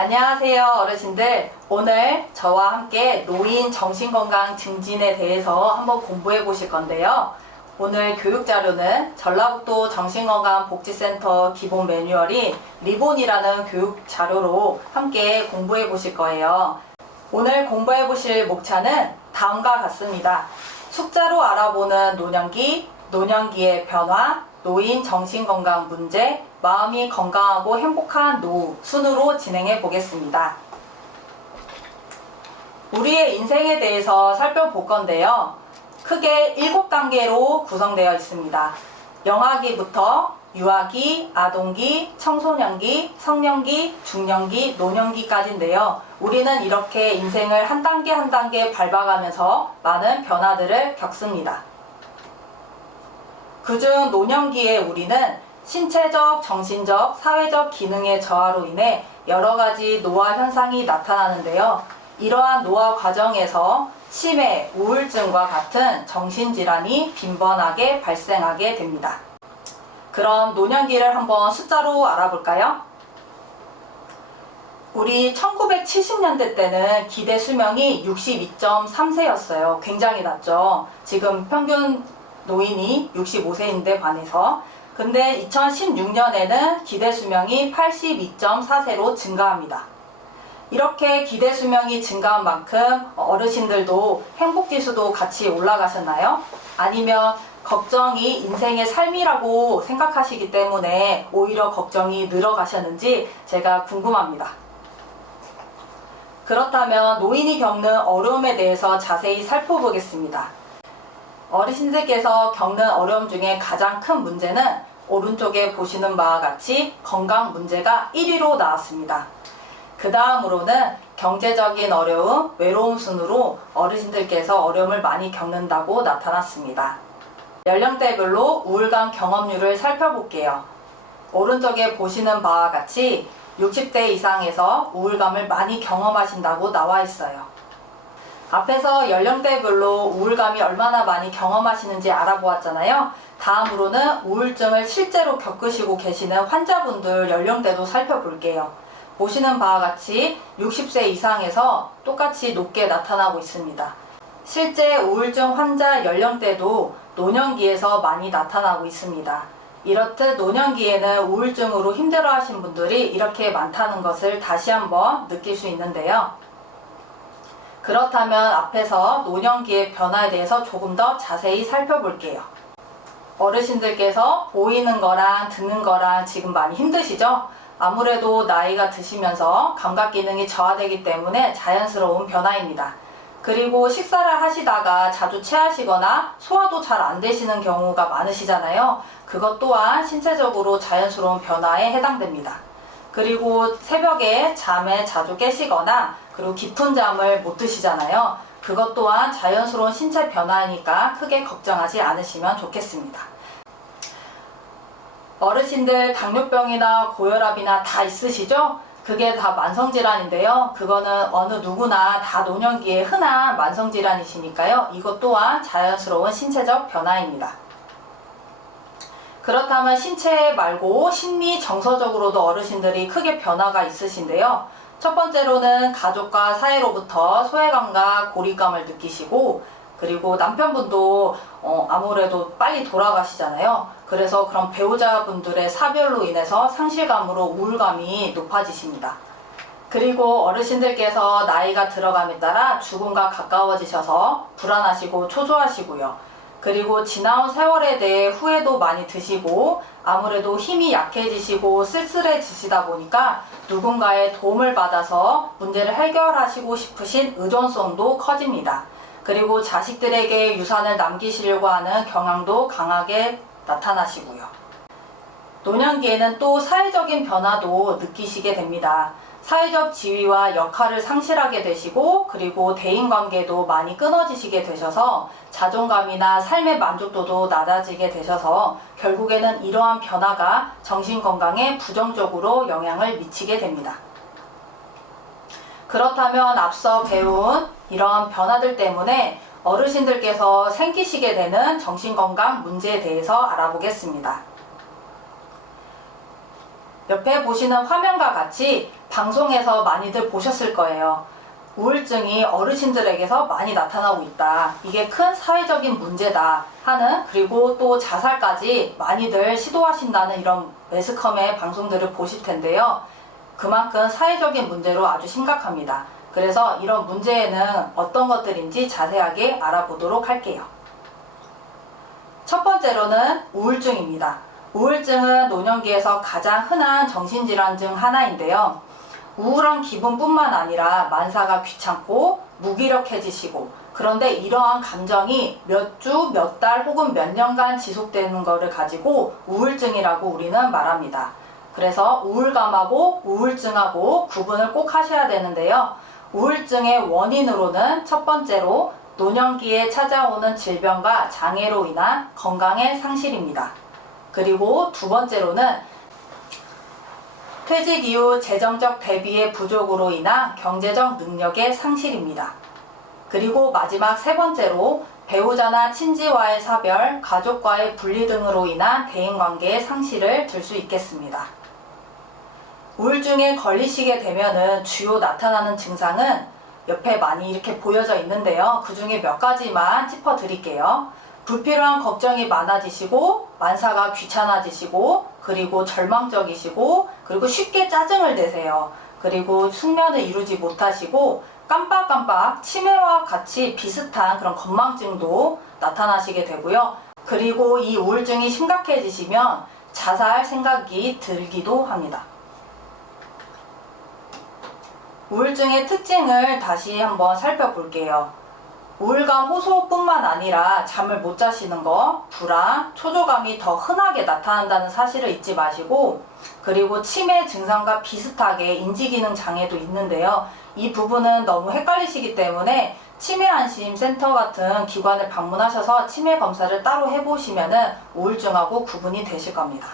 안녕하세요 어르신들. 오늘 저와 함께 노인 정신건강 증진에 대해서 한번 공부해 보실 건데요. 오늘 교육자료는 전라북도 정신건강복지센터 기본 매뉴얼인 리본이라는 교육자료로 함께 공부해 보실 거예요. 오늘 공부해 보실 목차는 다음과 같습니다. 숫자로 알아보는 노년기, 노년기의 변화, 노인 정신건강 문제, 마음이 건강하고 행복한 노후 순으로 진행해 보겠습니다. 우리의 인생에 대해서 살펴볼 건데요. 크게 7단계로 구성되어 있습니다. 영아기부터 유아기, 아동기, 청소년기, 성년기, 중년기, 노년기까지인데요. 우리는 이렇게 인생을 한 단계 한 단계 밟아가면서 많은 변화들을 겪습니다. 그중 노년기에 우리는 신체적, 정신적, 사회적 기능의 저하로 인해 여러가지 노화 현상이 나타나는데요. 이러한 노화 과정에서 치매, 우울증과 같은 정신질환이 빈번하게 발생하게 됩니다. 그럼 노년기를 한번 숫자로 알아볼까요? 우리 1970년대 때는 기대 수명이 62.3세였어요. 굉장히 낮죠. 지금 평균 노인이 65세인데 반해서. 근데 2016년에는 기대 수명이 82.4세로 증가합니다. 이렇게 기대 수명이 증가한 만큼 어르신들도 행복지수도 같이 올라가셨나요? 아니면 걱정이 인생의 삶이라고 생각하시기 때문에 오히려 걱정이 늘어가셨는지 제가 궁금합니다. 그렇다면 노인이 겪는 어려움에 대해서 자세히 살펴보겠습니다. 어르신들께서 겪는 어려움 중에 가장 큰 문제는 오른쪽에 보시는 바와 같이 건강 문제가 1위로 나왔습니다. 그 다음으로는 경제적인 어려움, 외로움 순으로 어르신들께서 어려움을 많이 겪는다고 나타났습니다. 연령대별로 우울감 경험률을 살펴볼게요. 오른쪽에 보시는 바와 같이 60대 이상에서 우울감을 많이 경험하신다고 나와 있어요. 앞에서 연령대별로 우울감이 얼마나 많이 경험하시는지 알아보았잖아요. 다음으로는 우울증을 실제로 겪으시고 계시는 환자분들 연령대도 살펴볼게요. 보시는 바와 같이 60세 이상에서 똑같이 높게 나타나고 있습니다. 실제 우울증 환자 연령대도 노년기에서 많이 나타나고 있습니다. 이렇듯 노년기에는 우울증으로 힘들어하신 분들이 이렇게 많다는 것을 다시 한번 느낄 수 있는데요. 그렇다면 앞에서 노년기의 변화에 대해서 조금 더 자세히 살펴볼게요. 어르신들께서 보이는 거랑 듣는 거랑 지금 많이 힘드시죠? 아무래도 나이가 드시면서 감각 기능이 저하되기 때문에 자연스러운 변화입니다. 그리고 식사를 하시다가 자주 체하시거나 소화도 잘 안 되시는 경우가 많으시잖아요. 그것 또한 신체적으로 자연스러운 변화에 해당됩니다. 그리고 새벽에 잠에 자주 깨시거나 그리고 깊은 잠을 못 드시잖아요. 그것 또한 자연스러운 신체 변화이니까 크게 걱정하지 않으시면 좋겠습니다. 어르신들 당뇨병이나 고혈압이나 다 있으시죠? 그게 다 만성질환인데요. 그거는 어느 누구나 다 노년기에 흔한 만성질환이시니까요. 이것 또한 자연스러운 신체적 변화입니다. 그렇다면 신체 말고 심리, 정서적으로도 어르신들이 크게 변화가 있으신데요. 첫 번째로는 가족과 사이로부터 소외감과 고립감을 느끼시고, 그리고 남편분도 아무래도 빨리 돌아가시잖아요. 그래서 그런 배우자분들의 사별로 인해서 상실감으로 우울감이 높아지십니다. 그리고 어르신들께서 나이가 들어감에 따라 죽음과 가까워지셔서 불안하시고 초조하시고요. 그리고 지나온 세월에 대해 후회도 많이 드시고 아무래도 힘이 약해지시고 쓸쓸해지시다 보니까 누군가의 도움을 받아서 문제를 해결하시고 싶으신 의존성도 커집니다. 그리고 자식들에게 유산을 남기시려고 하는 경향도 강하게 나타나시고요. 노년기에는 또 사회적인 변화도 느끼시게 됩니다. 사회적 지위와 역할을 상실하게 되시고 그리고 대인관계도 많이 끊어지시게 되셔서 자존감이나 삶의 만족도도 낮아지게 되셔서 결국에는 이러한 변화가 정신건강에 부정적으로 영향을 미치게 됩니다. 그렇다면 앞서 배운 이러한 변화들 때문에 어르신들께서 생기시게 되는 정신건강 문제에 대해서 알아보겠습니다. 옆에 보시는 화면과 같이 방송에서 많이들 보셨을 거예요. 우울증이 어르신들에게서 많이 나타나고 있다. 이게 큰 사회적인 문제다 하는, 그리고 또 자살까지 많이들 시도하신다는 이런 매스컴의 방송들을 보실 텐데요. 그만큼 사회적인 문제로 아주 심각합니다. 그래서 이런 문제에는 어떤 것들인지 자세하게 알아보도록 할게요. 첫 번째로는 우울증입니다. 우울증은 노년기에서 가장 흔한 정신질환 중 하나인데요. 우울한 기분뿐만 아니라 만사가 귀찮고 무기력해지시고, 그런데 이러한 감정이 몇 주, 몇 달 혹은 몇 년간 지속되는 것을 가지고 우울증이라고 우리는 말합니다. 그래서 우울감하고 우울증하고 구분을 꼭 하셔야 되는데요. 우울증의 원인으로는 첫 번째로 노년기에 찾아오는 질병과 장애로 인한 건강의 상실입니다. 그리고 두 번째로는 퇴직 이후 재정적 대비의 부족으로 인한 경제적 능력의 상실입니다. 그리고 마지막 세 번째로 배우자나 친지와의 사별, 가족과의 분리 등으로 인한 대인관계의 상실을 들 수 있겠습니다. 우울증에 걸리시게 되면은 주요 나타나는 증상은 옆에 많이 이렇게 보여져 있는데요. 그 중에 몇 가지만 짚어 드릴게요. 불필요한 걱정이 많아지시고, 만사가 귀찮아지시고, 그리고 절망적이시고, 그리고 쉽게 짜증을 내세요. 그리고 숙면을 이루지 못하시고, 깜빡깜빡 치매와 같이 비슷한 그런 건망증도 나타나시게 되고요. 그리고 이 우울증이 심각해지시면 자살 생각이 들기도 합니다. 우울증의 특징을 다시 한번 살펴볼게요. 우울감 호소뿐만 아니라 잠을 못 자시는 거, 불안, 초조감이 더 흔하게 나타난다는 사실을 잊지 마시고, 그리고 치매 증상과 비슷하게 인지기능 장애도 있는데요. 이 부분은 너무 헷갈리시기 때문에 치매안심센터 같은 기관을 방문하셔서 치매 검사를 따로 해보시면 우울증하고 구분이 되실 겁니다.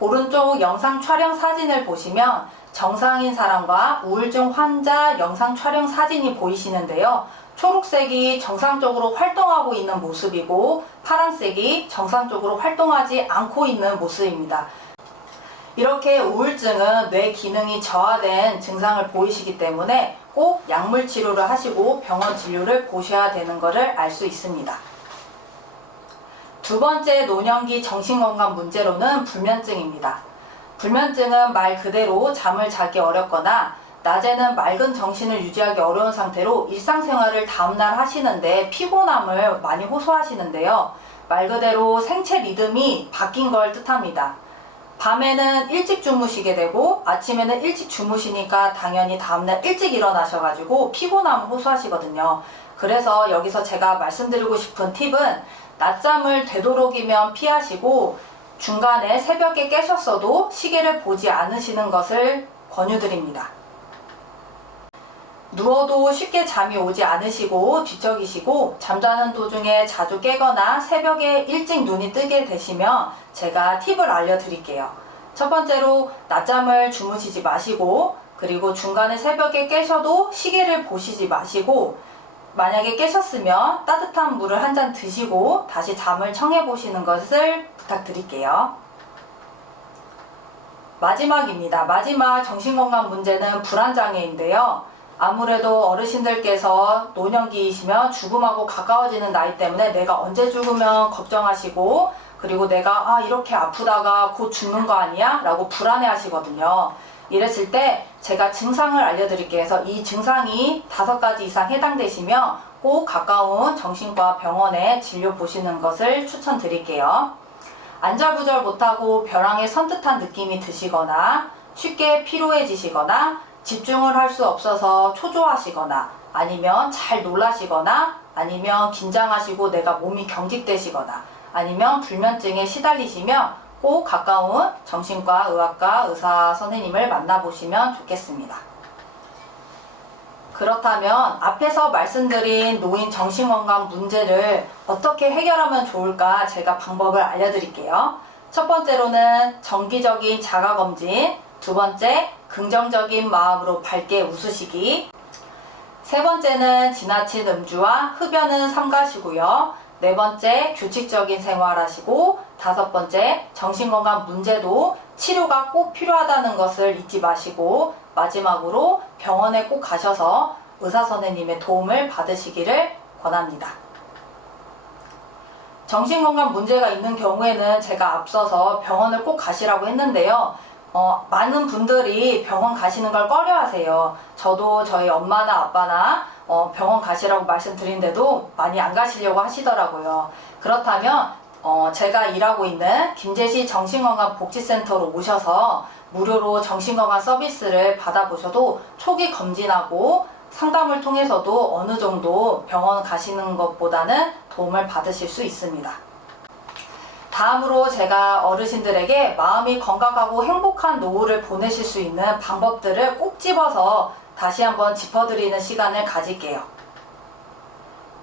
오른쪽 영상 촬영 사진을 보시면 정상인 사람과 우울증 환자 영상 촬영 사진이 보이시는데요. 초록색이 정상적으로 활동하고 있는 모습이고, 파란색이 정상적으로 활동하지 않고 있는 모습입니다. 이렇게 우울증은 뇌 기능이 저하된 증상을 보이시기 때문에 꼭 약물 치료를 하시고 병원 진료를 보셔야 되는 것을 알 수 있습니다. 두 번째 노년기 정신건강 문제로는 불면증입니다. 불면증은 말 그대로 잠을 자기 어렵거나 낮에는 맑은 정신을 유지하기 어려운 상태로 일상생활을 다음날 하시는데 피곤함을 많이 호소하시는데요. 말 그대로 생체 리듬이 바뀐 걸 뜻합니다. 밤에는 일찍 주무시게 되고 아침에는 일찍 주무시니까 당연히 다음날 일찍 일어나셔가지고 피곤함을 호소하시거든요. 그래서 여기서 제가 말씀드리고 싶은 팁은 낮잠을 되도록이면 피하시고, 중간에 새벽에 깨셨어도 시계를 보지 않으시는 것을 권유드립니다. 누워도 쉽게 잠이 오지 않으시고 뒤척이시고 잠자는 도중에 자주 깨거나 새벽에 일찍 눈이 뜨게 되시면 제가 팁을 알려드릴게요. 첫 번째로 낮잠을 주무시지 마시고, 그리고 중간에 새벽에 깨셔도 시계를 보시지 마시고, 만약에 깨셨으면 따뜻한 물을 한 잔 드시고 다시 잠을 청해 보시는 것을 부탁드릴게요. 마지막입니다. 마지막 정신건강 문제는 불안장애인데요. 아무래도 어르신들께서 노년기이시면 죽음하고 가까워지는 나이 때문에 내가 언제 죽으면 걱정하시고, 그리고 내가 이렇게 아프다가 곧 죽는 거 아니야? 라고 불안해 하시거든요. 이랬을 때 제가 증상을 알려드릴게요. 그래서 이 증상이 5가지 이상 해당되시면 꼭 가까운 정신과 병원에 진료 보시는 것을 추천드릴게요. 안절부절 못하고 벼랑에 선뜻한 느낌이 드시거나, 쉽게 피로해지시거나, 집중을 할 수 없어서 초조하시거나, 아니면 잘 놀라시거나, 아니면 긴장하시고 내가 몸이 경직되시거나, 아니면 불면증에 시달리시면 꼭 가까운 정신과 의학과 의사 선생님을 만나보시면 좋겠습니다. 그렇다면 앞에서 말씀드린 노인 정신건강 문제를 어떻게 해결하면 좋을까 제가 방법을 알려드릴게요. 첫 번째로는 정기적인 자가검진, 두 번째 긍정적인 마음으로 밝게 웃으시기, 세 번째는 지나친 음주와 흡연은 삼가시고요. 네 번째, 규칙적인 생활하시고, 다섯 번째, 정신건강 문제도 치료가 꼭 필요하다는 것을 잊지 마시고, 마지막으로 병원에 꼭 가셔서 의사 선생님의 도움을 받으시기를 권합니다. 정신건강 문제가 있는 경우에는 제가 앞서서 병원을 꼭 가시라고 했는데요. 많은 분들이 병원 가시는 걸 꺼려하세요. 저도 저희 엄마나 아빠나 병원 가시라고 말씀드린데도 많이 안 가시려고 하시더라고요. 그렇다면 제가 일하고 있는 김제시 정신건강복지센터로 오셔서 무료로 정신건강 서비스를 받아보셔도 초기 검진하고 상담을 통해서도 어느 정도 병원 가시는 것보다는 도움을 받으실 수 있습니다. 다음으로 제가 어르신들에게 마음이 건강하고 행복한 노후를 보내실 수 있는 방법들을 꼭 집어서 다시 한번 짚어드리는 시간을 가질게요.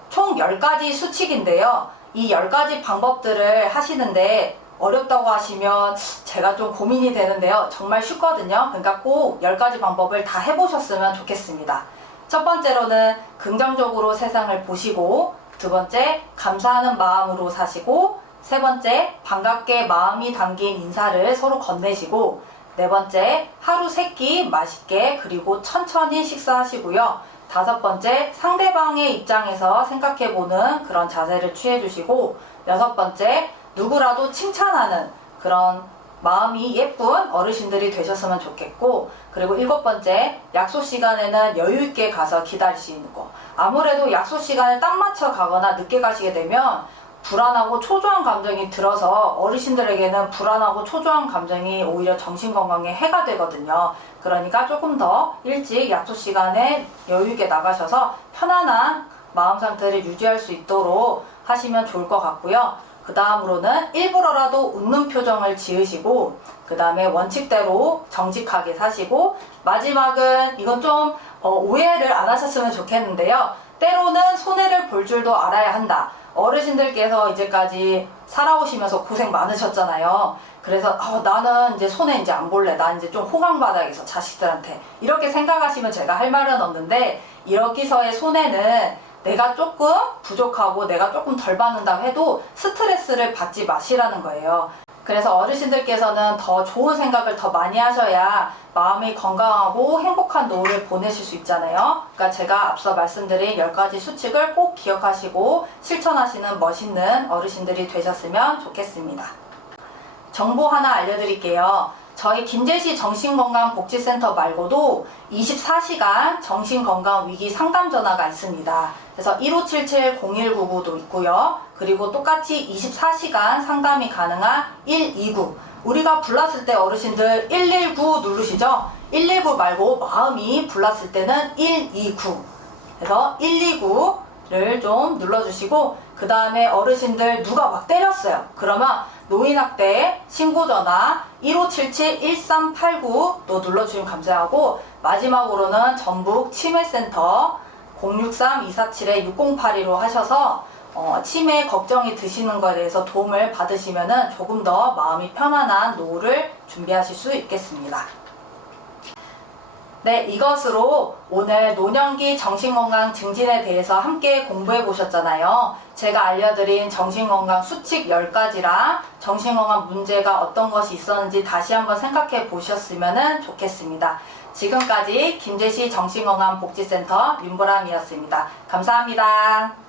총 10가지 수칙인데요. 이 10가지 방법들을 하시는데 어렵다고 하시면 제가 좀 고민이 되는데요. 정말 쉽거든요. 그러니까 꼭 10가지 방법을 다 해보셨으면 좋겠습니다. 첫 번째로는 긍정적으로 세상을 보시고, 두 번째, 감사하는 마음으로 사시고, 세 번째, 반갑게 마음이 담긴 인사를 서로 건네시고, 네 번째, 하루 3끼 맛있게 그리고 천천히 식사하시고요. 다섯 번째, 상대방의 입장에서 생각해보는 그런 자세를 취해주시고, 여섯 번째, 누구라도 칭찬하는 그런 마음이 예쁜 어르신들이 되셨으면 좋겠고, 그리고 일곱 번째, 약속 시간에는 여유 있게 가서 기다릴 수 있는 거. 아무래도 약속 시간에 딱 맞춰 가거나 늦게 가시게 되면 불안하고 초조한 감정이 들어서 어르신들에게는 불안하고 초조한 감정이 오히려 정신건강에 해가 되거든요. 그러니까 조금 더 일찍 약속 시간에 여유 있게 나가셔서 편안한 마음 상태를 유지할 수 있도록 하시면 좋을 것 같고요. 그 다음으로는 일부러라도 웃는 표정을 지으시고, 그 다음에 원칙대로 정직하게 사시고, 마지막은 이건 좀 오해를 안 하셨으면 좋겠는데요. 때로는 손해를 볼 줄도 알아야 한다. 어르신들께서 이제까지 살아오시면서 고생 많으셨잖아요. 그래서 나는 이제 손해 이제 안 볼래. 나 이제 좀 호강받아야겠어, 자식들한테. 이렇게 생각하시면 제가 할 말은 없는데, 여기서의 손해는 내가 조금 부족하고 내가 조금 덜 받는다고 해도 스트레스를 받지 마시라는 거예요. 그래서 어르신들께서는 더 좋은 생각을 더 많이 하셔야 마음이 건강하고 행복한 노후를 보내실 수 있잖아요. 그러니까 제가 앞서 말씀드린 10가지 수칙을 꼭 기억하시고 실천하시는 멋있는 어르신들이 되셨으면 좋겠습니다. 정보 하나 알려드릴게요. 저희 김제시 정신건강복지센터 말고도 24시간 정신건강 위기 상담 전화가 있습니다. 그래서 1577-0199도 있고요. 그리고 똑같이 24시간 상담이 가능한 129. 우리가 불났을 때 어르신들 119 누르시죠? 119 말고 마음이 불났을 때는 129. 그래서 129를 좀 눌러주시고, 그 다음에 어르신들 누가 막 때렸어요. 그러면 노인학대 신고전화 1577-1389도 눌러주시면 감사하고, 마지막으로는 전북 치매센터 063-247-6082로 하셔서 치매 걱정이 드시는 것에 대해서 도움을 받으시면 조금 더 마음이 편안한 노후를 준비하실 수 있겠습니다. 네, 이것으로 오늘 노년기 정신건강 증진에 대해서 함께 공부해 보셨잖아요. 제가 알려드린 정신건강 수칙 10가지랑 정신건강 문제가 어떤 것이 있었는지 다시 한번 생각해 보셨으면 좋겠습니다. 지금까지 김제시 정신건강복지센터 윤보람이었습니다. 감사합니다.